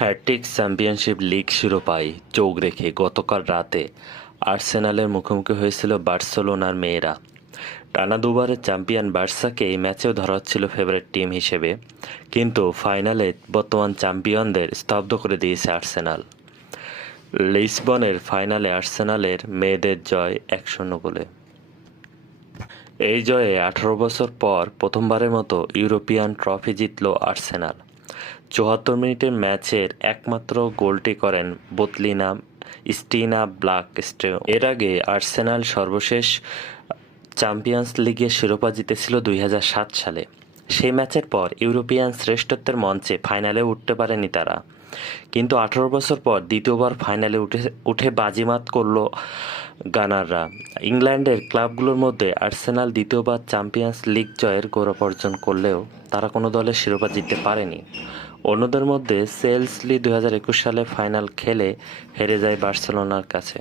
Hat trick championship league শিরোপায় চোখ রেখে গতকাল রাতে আর্সেনালের মুখোমুখি হয়েছিল বার্সেলোনার মেয়েরা। টানা দুবারের চ্যাম্পিয়ন বার্সাকে এই ম্যাচেও ধরা হচ্ছিল ফেভারিট টিম হিসেবে, কিন্তু ফাইনালে বর্তমান চ্যাম্পিয়নদের স্তব্ধ করে দিয়েছে আর্সেনাল। লিসবনের ফাইনালে আর্সেনালের মেয়েদের জয় 1-0 গোলে। এই জয়ে 18 বছর পর প্রথমবারের মতো ইউরোপিয়ান ট্রফি জিতল আর্সেনাল। 74 মিনিটের ম্যাচের একমাত্র গোলটি করেন বোতলিনা স্টিনা ব্লাকস্টেও। এর আগে আর্সেনাল সর্বশেষ চ্যাম্পিয়ন্স লিগের শিরোপা জিতেছিল 2007 সালে। সেই ম্যাচের পর ইউরোপিয়ান শ্রেষ্ঠত্বের মঞ্চে ফাইনালে উঠতে পারেনি তারা, কিন্তু 18 বছর পর দ্বিতীয়বার ফাইনালে উঠে বাজিমাত করল গানাররা। ইংল্যান্ডের ক্লাবগুলোর মধ্যে আর্সেনাল দ্বিতীয়বার চ্যাম্পিয়ন্স লিগ জয়ের গৌরব অর্জন করলেও তারা কোনো দলের শিরোপা জিততে পারেনি। অন্যদের মধ্যে চেলসি 2021 সালে ফাইনাল খেলে হেরে যায় বার্সেলোনার কাছে।